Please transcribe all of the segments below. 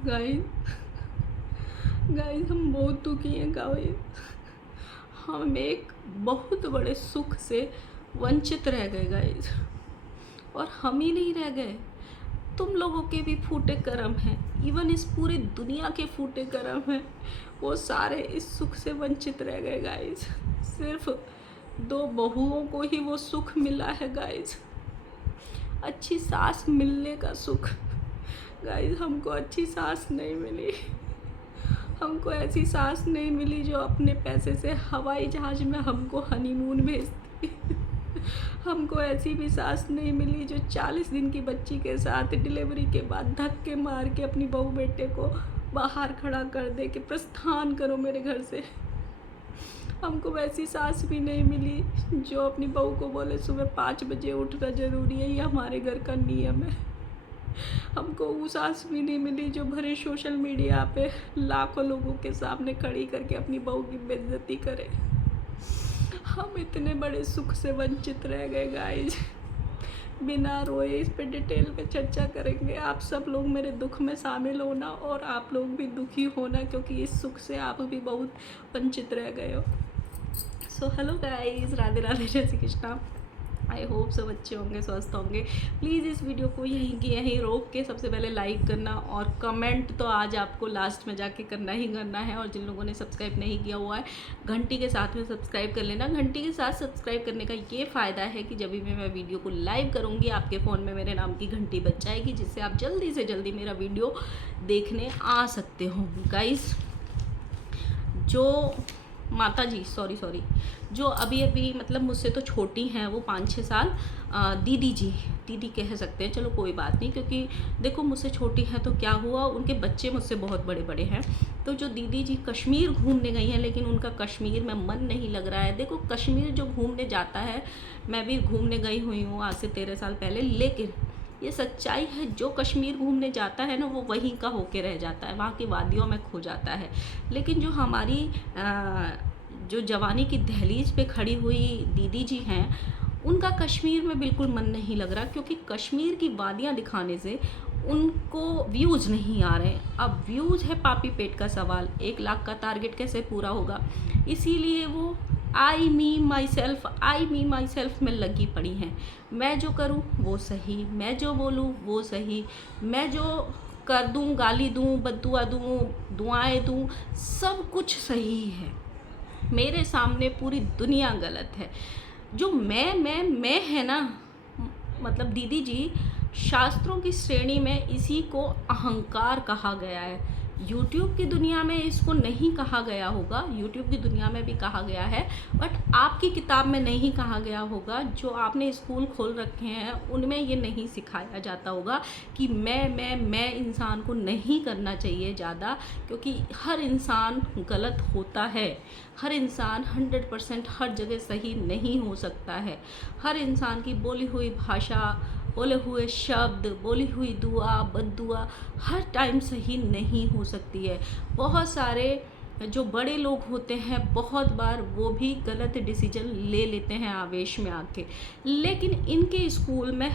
Guys guys हम बहुत दुखी हैं गाइस। हम एक बहुत बड़े सुख से वंचित रह गए गाइस। और हम ही नहीं रह गए, तुम लोगों के भी फूटे कर्म हैं। इवन इस पूरी दुनिया के फूटे कर्म हैं, वो सारे इस सुख से वंचित रह गए गाइस। सिर्फ 2 बहुओं को ही वो सुख मिला है गाइस, अच्छी सांस मिलने का सुख। गाइस हमको अच्छी सांस नहीं मिली, हमको ऐसी सांस नहीं मिली जो अपने पैसे से हवाई जहाज में हमको हनीमून भेजती। हमको ऐसी भी सांस नहीं मिली जो 40 दिन की बच्ची के साथ डिलीवरी के बाद धक्के मार के अपनी बहू बेटे को बाहर खड़ा कर दे कि प्रस्थान करो मेरे घर से। हमको वैसी सांस भी नहीं मिली जो अपनी बहू को बोले सुबह 5 बजे उठना ज़रूरी है, ये हमारे घर का नियम है। हमको वो सांस भी नहीं मिली जो भरे सोशल मीडिया पे लाखों लोगों के सामने खड़ी करके अपनी बहू की बेइज्जती करे। हम इतने बड़े सुख से वंचित रह गए गाइज। बिना रोए इस पे डिटेल में चर्चा करेंगे। आप सब लोग मेरे दुख में शामिल होना और आप लोग भी दुखी होना, क्योंकि इस सुख से आप भी बहुत वंचित रह गए हो। So hello guys, Radhe Radhe, जय श्री कृष्णा। आई होप सब अच्छे होंगे, स्वस्थ होंगे। प्लीज़ इस वीडियो को यहीं की यहीं रोक के सबसे पहले लाइक करना, और कमेंट तो आज आपको लास्ट में जाके करना ही करना है। और जिन लोगों ने सब्सक्राइब नहीं किया हुआ है, घंटी के साथ में सब्सक्राइब कर लेना। घंटी के साथ सब्सक्राइब करने का ये फ़ायदा है कि जब भी मैं वीडियो को लाइव करूँगी, आपके फ़ोन में मेरे नाम की घंटी बज जाएगी, जिससे आप जल्दी से जल्दी मेरा वीडियो देखने आ सकते हो। गाइस, जो माता जी सॉरी जो अभी अभी मतलब मुझसे तो छोटी हैं, वो 5-6 साल, दीदी कह सकते हैं, चलो कोई बात नहीं, क्योंकि देखो मुझसे छोटी हैं तो क्या हुआ, उनके बच्चे मुझसे बहुत बड़े बड़े हैं। तो जो दीदी जी कश्मीर घूमने गई हैं, लेकिन उनका कश्मीर में मन नहीं लग रहा है। देखो कश्मीर जो घूमने जाता है, मैं भी घूमने गई हुई हूँ आज से 13 साल पहले, लेकिन ये सच्चाई है, जो कश्मीर घूमने जाता है ना, वो वहीं का होके रह जाता है, वहाँ की वादियों में खो जाता है। लेकिन जो हमारी जो जवानी की दहलीज पे खड़ी हुई दीदी जी हैं, उनका कश्मीर में बिल्कुल मन नहीं लग रहा, क्योंकि कश्मीर की वादियाँ दिखाने से उनको व्यूज़ नहीं आ रहे। अब व्यूज़ है पापी पेट का सवाल, 1 लाख का टारगेट कैसे पूरा होगा, इसीलिए वो आई मी माई सेल्फ में लगी पड़ी हैं। मैं जो करूँ वो सही, मैं जो बोलूँ वो सही, मैं जो कर दूँ, गाली दूँ, बद्दुआ दूँ, दुआएं दूँ, सब कुछ सही है। मेरे सामने पूरी दुनिया गलत है। जो मैं है ना, मतलब दीदी जी, शास्त्रों की श्रेणी में इसी को अहंकार कहा गया है। यूट्यूब की दुनिया में इसको नहीं कहा गया होगा, यूट्यूब की दुनिया में भी कहा गया है, बट आपकी किताब में नहीं कहा गया होगा। जो आपने स्कूल खोल रखे हैं उनमें ये नहीं सिखाया जाता होगा कि मैं इंसान को नहीं करना चाहिए ज़्यादा, क्योंकि हर इंसान गलत होता है। हर इंसान 100% हर जगह सही नहीं हो सकता है। हर इंसान की बोली हुई भाषा, बोले हुए शब्द, बोली हुई दुआ, बद्दुआ हर टाइम सही नहीं हो सकती है। बहुत सारे जो बड़े लोग होते हैं, बहुत बार वो भी गलत डिसीजन ले लेते हैं आवेश में आके। लेकिन इनके स्कूल में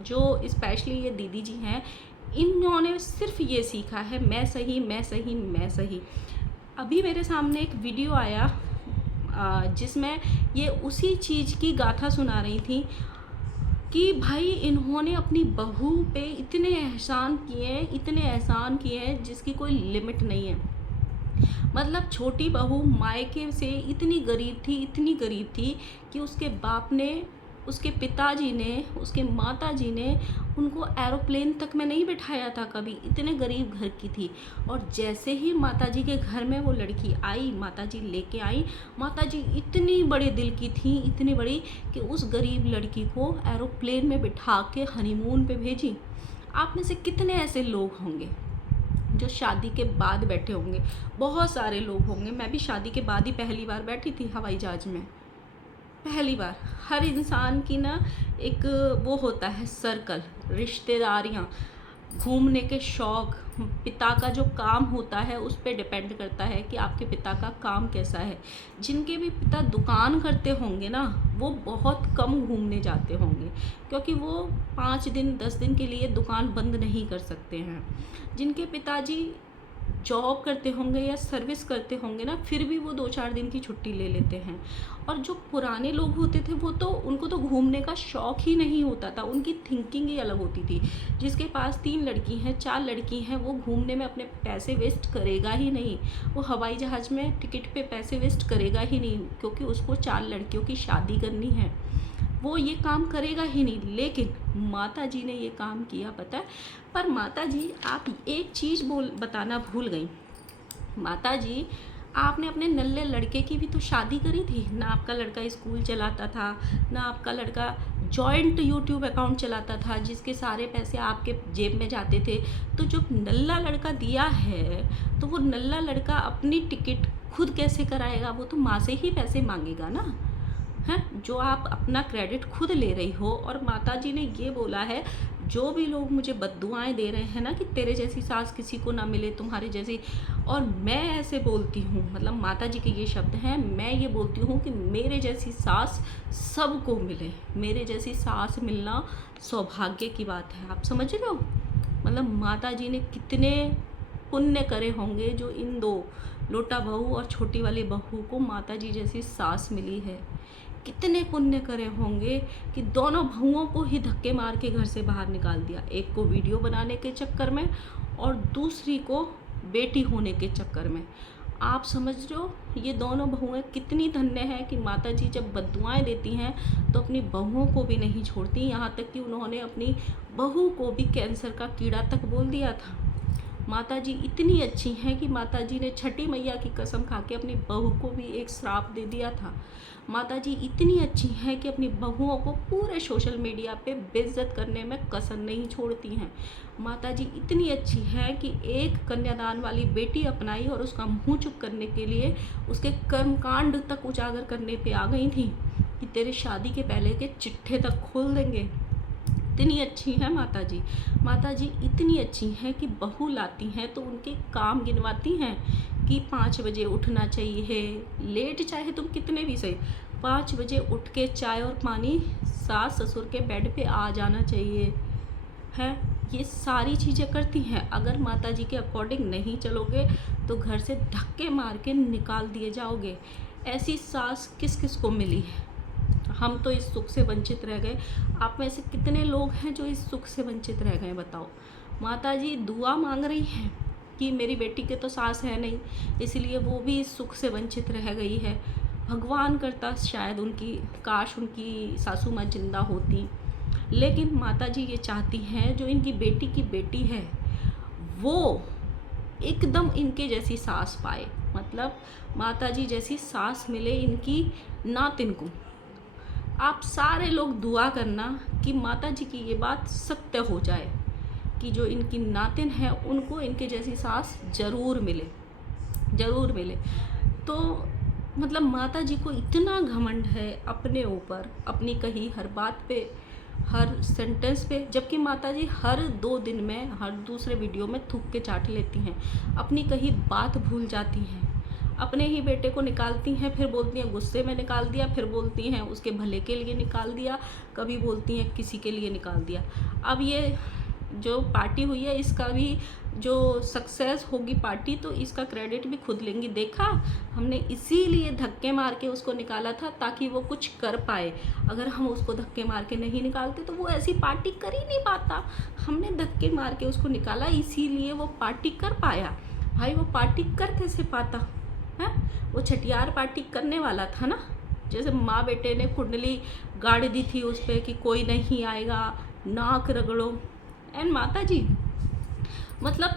जो स्पेशली ये दीदी जी हैं, इन्होंने सिर्फ ये सीखा है, मैं सही मैं सही मैं सही। अभी मेरे सामने एक वीडियो आया जिसमें ये उसी चीज़ की गाथा सुना रही थी कि भाई इन्होंने अपनी बहू पे इतने एहसान किए हैं जिसकी कोई लिमिट नहीं है। मतलब छोटी बहू मायके से इतनी गरीब थी कि उसके बाप ने, उसके पिताजी ने, उसके माताजी ने उनको एरोप्लेन तक में नहीं बिठाया था कभी, इतने गरीब घर की थी। और जैसे ही माताजी के घर में वो लड़की आई, माताजी लेके आई, माताजी इतनी बड़े दिल की थी, इतनी बड़ी, कि उस गरीब लड़की को एरोप्लेन में बिठा के हनीमून पे भेजी। आप में से कितने ऐसे लोग होंगे जो शादी के बाद बैठे होंगे? बहुत सारे लोग होंगे। मैं भी शादी के बाद ही पहली बार बैठी थी हवाई जहाज में, पहली बार। हर इंसान की ना एक वो होता है सर्कल, रिश्तेदारियाँ। घूमने के शौक, पिता का जो काम होता है उस पे डिपेंड करता है कि आपके पिता का काम कैसा है। जिनके भी पिता दुकान करते होंगे ना, वो बहुत कम घूमने जाते होंगे, क्योंकि वो 5 दिन 10 दिन के लिए दुकान बंद नहीं कर सकते हैं। जिनके पिताजी जॉब करते होंगे या सर्विस करते होंगे ना, फिर भी वो 2-4 दिन की छुट्टी ले लेते हैं। और जो पुराने लोग होते थे वो तो, उनको तो घूमने का शौक़ ही नहीं होता था, उनकी थिंकिंग ही अलग होती थी। जिसके पास 3 लड़की हैं 4 लड़की हैं, वो घूमने में अपने पैसे वेस्ट करेगा ही नहीं, वो हवाई जहाज़ में टिकट पे पैसे वेस्ट करेगा ही नहीं, क्योंकि उसको 4 लड़कियों की शादी करनी है, वो ये काम करेगा ही नहीं। लेकिन माता जी ने ये काम किया, पता है। पर माता जी, आप एक चीज़ बताना भूल गई। माता जी, आपने अपने नल्ले लड़के की भी तो शादी करी थी ना। आपका लड़का स्कूल चलाता था ना, आपका लड़का जॉइंट यूट्यूब अकाउंट चलाता था जिसके सारे पैसे आपके जेब में जाते थे। तो जब नल्ला लड़का दिया है तो वो नल्ला लड़का अपनी टिकट खुद कैसे कराएगा? वो तो माँ से ही पैसे मांगेगा ना, हैं। जो आप अपना क्रेडिट खुद ले रही हो। और माता जी ने ये बोला है, जो भी लोग मुझे बद्दुआएं दे रहे हैं ना कि तेरे जैसी सास किसी को ना मिले, तुम्हारे जैसी, और मैं ऐसे बोलती हूँ, मतलब माता जी के ये शब्द हैं, मैं ये बोलती हूँ कि मेरे जैसी सास सबको मिले। मेरे जैसी सास मिलना सौभाग्य की बात है। आप समझ रहे हो? मतलब माता जी ने कितने पुण्य करे होंगे जो इन 2 लोटा बहू और छोटी वाली बहू को माता जी जैसी सास मिली है। कितने पुण्य करे होंगे कि दोनों बहुओं को ही धक्के मार के घर से बाहर निकाल दिया। एक को वीडियो बनाने के चक्कर में और दूसरी को बेटी होने के चक्कर में। आप समझ रहे हो ये दोनों बहुएं कितनी धन्य हैं कि माता जी जब बद्दुआएं देती हैं तो अपनी बहुओं को भी नहीं छोड़ती। यहाँ तक कि उन्होंने अपनी बहू को भी कैंसर का कीड़ा तक बोल दिया था। माता जी इतनी अच्छी हैं कि माता जी ने छठी मैया की कसम खा के अपनी बहू को भी एक श्राप दे दिया था। माता जी इतनी अच्छी हैं कि अपनी बहुओं को पूरे सोशल मीडिया पे बेइज्जत करने में कसर नहीं छोड़ती हैं। माता जी इतनी अच्छी है कि एक कन्यादान वाली बेटी अपनाई और उसका मुंह चुप करने के लिए उसके कर्मकांड तक उजागर करने पे आ गई थी कि तेरे शादी के पहले के चिट्ठे तक खोल देंगे। इतनी अच्छी हैं माता जी। माता जी इतनी अच्छी हैं कि बहू लाती हैं तो उनके काम गिनवाती हैं कि 5 बजे उठना चाहिए, लेट चाहे तुम कितने भी सही, 5 बजे उठ के चाय और पानी सास ससुर के बेड पे आ जाना चाहिए है। ये सारी चीज़ें करती हैं। अगर माता जी के अकॉर्डिंग नहीं चलोगे तो घर से धक्के मार के निकाल दिए जाओगे। ऐसी सास किस किस को मिली है? हम तो इस सुख से वंचित रह गए। आप में से कितने लोग हैं जो इस सुख से वंचित रह गए बताओ? माता जी दुआ मांग रही हैं कि मेरी बेटी के तो सास है नहीं, इसलिए वो भी इस सुख से वंचित रह गई है। भगवान करता शायद काश उनकी सासू माँ जिंदा होती। लेकिन माता जी ये चाहती हैं जो इनकी बेटी की बेटी है वो एकदम इनके जैसी सास पाए। मतलब माता जी जैसी सास मिले इनकी नातिन को। आप सारे लोग दुआ करना कि माता जी की ये बात सत्य हो जाए कि जो इनकी नातिन है उनको इनके जैसी सास ज़रूर मिले, ज़रूर मिले। तो मतलब माता जी को इतना घमंड है अपने ऊपर, अपनी कही हर बात पे, हर सेंटेंस पे, जबकि माता जी हर 2 दिन में, हर दूसरे वीडियो में थूक के चाट लेती हैं, अपनी कही बात भूल जाती हैं, अपने ही बेटे को निकालती हैं, फिर बोलती हैं गुस्से में निकाल दिया, फिर बोलती हैं उसके भले के लिए निकाल दिया, कभी बोलती हैं किसी के लिए निकाल दिया। अब ये जो पार्टी हुई है इसका भी जो सक्सेस होगी पार्टी, तो इसका क्रेडिट भी खुद लेंगी। देखा, हमने इसीलिए धक्के मार के उसको निकाला था ताकि वो कुछ कर पाए। अगर हम उसको धक्के मार के नहीं निकालते तो वो ऐसी पार्टी कर ही नहीं पाता। हमने धक्के मार के उसको निकाला, इसीलिए वो पार्टी कर पाया। भाई वो पार्टी कर कैसे पाता है? वो छठियार पार्टी करने वाला था ना। जैसे माँ बेटे ने कुंडली गाड़ दी थी उस पर कि कोई नहीं आएगा, नाक रगड़ो। एंड माता जी, मतलब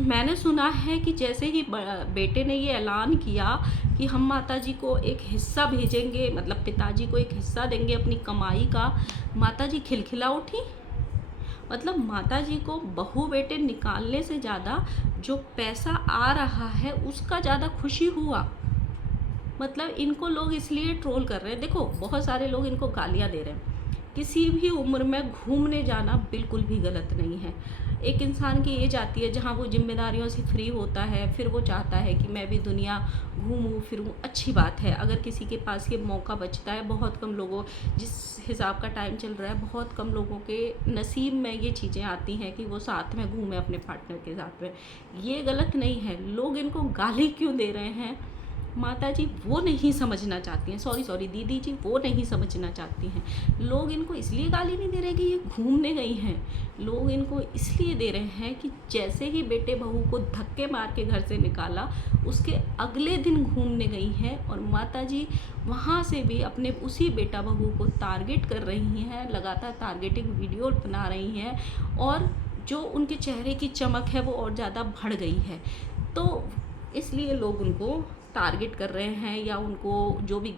मैंने सुना है कि जैसे ही बेटे ने ये ऐलान किया कि हम माता जी को एक हिस्सा भेजेंगे, मतलब पिताजी को एक हिस्सा देंगे अपनी कमाई का, माता जी खिलखिला उठी। मतलब माता जी को बहू बेटे निकालने से ज़्यादा जो पैसा आ रहा है उसका ज़्यादा खुशी हुआ। मतलब इनको लोग इसलिए ट्रोल कर रहे हैं। देखो बहुत सारे लोग इनको गालियाँ दे रहे हैं किसी भी उम्र में घूमने जाना बिल्कुल भी गलत नहीं है। एक इंसान की एज आती है जहाँ वो ज़िम्मेदारियों से फ्री होता है, फिर वो चाहता है कि मैं भी दुनिया घूमूँ फिरूँ, अच्छी बात है। अगर किसी के पास ये मौका बचता है, बहुत कम लोगों, जिस हिसाब का टाइम चल रहा है, बहुत कम लोगों के नसीब में ये चीज़ें आती हैं कि वो साथ में घूमें अपने पार्टनर के साथ में। ये गलत नहीं है। लोग इनको गाली क्यों दे रहे हैं? माता जी वो नहीं समझना चाहती हैं, सॉरी दीदी जी वो नहीं समझना चाहती हैं। लोग इनको इसलिए गाली नहीं दे रहे कि ये घूमने गई हैं, लोग इनको इसलिए दे रहे हैं कि जैसे ही बेटे बहू को धक्के मार के घर से निकाला, उसके अगले दिन घूमने गई हैं और माता जी वहाँ से भी अपने उसी बेटा बहू को टारगेट कर रही हैं, लगातार टारगेटिंग वीडियो बना रही हैं और जो उनके चेहरे की चमक है वो और ज़्यादा बढ़ गई है। तो इसलिए लोग उनको टारगेट कर रहे हैं या उनको जो भी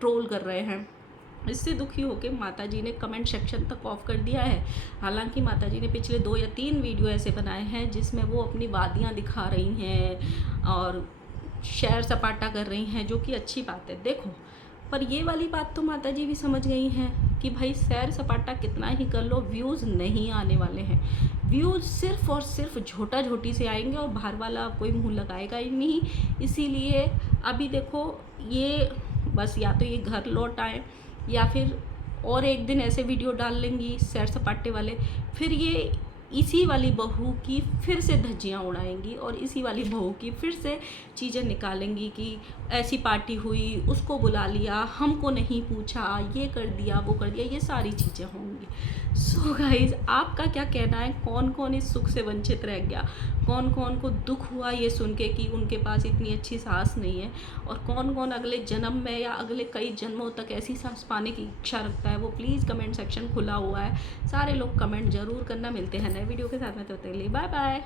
ट्रोल कर रहे हैं। इससे दुखी होकर माताजी ने कमेंट सेक्शन तक ऑफ कर दिया है। हालांकि माताजी ने पिछले 2 या 3 वीडियो ऐसे बनाए हैं जिसमें वो अपनी वादियाँ दिखा रही हैं और सैर सपाटा कर रही हैं, जो कि अच्छी बात है। देखो, पर ये वाली बात तो माताजी भी समझ गई हैं कि भाई सैर सपाटा कितना ही कर लो, व्यूज़ नहीं आने वाले हैं। व्यूज़ सिर्फ़ और सिर्फ झोटा झोटी से आएंगे और बाहर वाला कोई मुंह लगाएगा ही नहीं। इसीलिए अभी देखो, ये बस या तो ये घर लौट आए या फिर और एक दिन ऐसे वीडियो डाल लेंगी सैर सपाटे वाले, फिर ये इसी वाली बहू की फिर से धज्जियाँ उड़ाएंगी और इसी वाली बहू की फिर से चीज़ें निकालेंगी कि ऐसी पार्टी हुई, उसको बुला लिया, हमको नहीं पूछा, ये कर दिया, वो कर दिया, ये सारी चीज़ें होंगी। सो गाइज, आपका क्या कहना है? कौन कौन इस सुख से वंचित रह गया? कौन कौन को दुख हुआ ये सुन के कि उनके पास इतनी अच्छी सास नहीं है? और कौन कौन अगले जन्म में या अगले कई जन्मों तक ऐसी सास पाने की इच्छा रखता है? वो प्लीज़ कमेंट सेक्शन खुला हुआ है, सारे लोग कमेंट ज़रूर करना। मिलते हैं नए वीडियो के साथ में, तब तक के लिए बाय बाय।